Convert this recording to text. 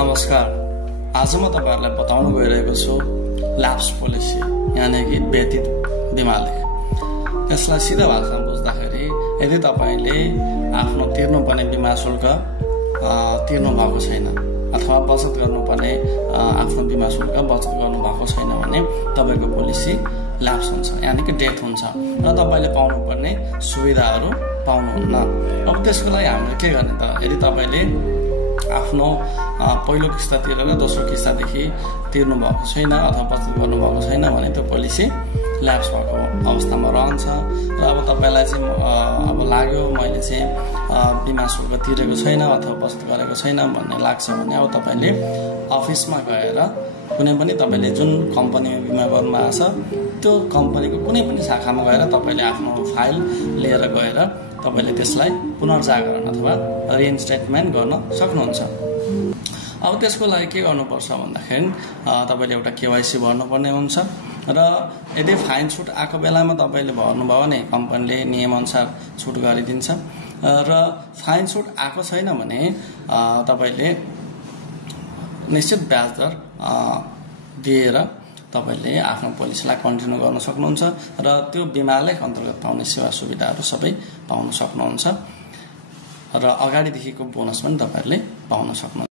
नमस्कार। आज म तपाईहरुलाई बताउन गइरहेको छु ल्याप्स पोलिसी यानी कि व्यतीत बीमा लेख। यसलाई सिधा भाषामा बुझ्दाखेरि यदि तपाईले आफ्नो तिर्नुपर्ने बीमा शुल्क तिर्नु भएको छैन अथवा बचत गर्नुपर्ने आफ्नो बीमा शुल्क बचत गर्नु भएको छैन भने तपाईको पोलिसी ल्याप्स हुन्छ यानी कि डेथ हुन्छ र तपाईले पाउनुपर्ने सुविधाहरू पाउनुहुन्न। अब त्यसको लागि हामीले के गर्ने त? यदि तपाईले आफ्नो पहिलो किस्ता तिरेर दोस्रो किस्तादेखि तिर्नु भएको छैन अथवा बचत गर्नु भएको छैन भने त्यो पोलिसी ल्याप्स भएको अवस्थामा रहन्छ। र अब तपाईलाई चाहिँ अब लाग्यो मैले चाहिँ बीमा शुल्क तिरेको छैन अथवा बचत गरेको छैन भन्ने लाग्छ भने अब तपाईले अफिसमा गएर कुनै पनि तपाईले जुन कम्पनीमा बीमा गर्नु भएको छ त्यो कम्पनीको कुनै पनि शाखामा गएर तपाईले आफ्नो फाइल लिएर गएर तपाईले त्यसलाई पुनर्जागरण अथवा रिइन्स्टेटमेन्ट गर्न सक्नुहुन्छ। अब त्यसको लागि के गर्नुपर्छ भन्दाखेरि तपाईले एउटा केवाइसी भर्नुपर्ने हुन्छ र यदि फाइन छुट आएको बेलामा तपाईले भर्नुभयो भने कम्पनीले नियमअनुसार छुट गरिदिन्छ र फाइन छुट आएको छैन भने तपाईले निश्चित ब्याज दर दिएर तपाईले आफ्नो पोलिसीलाई कन्टिन्यू गर्न सक्नुहुन्छ र त्यो बीमा लेख अन्तर्गत पाउने सेवा सुविधाहरू सबै पाउन सक्नुहुन्छ र अगाडिदेखिको बोनस पनि तपाईहरुले पाउन सक्नुहुन्छ।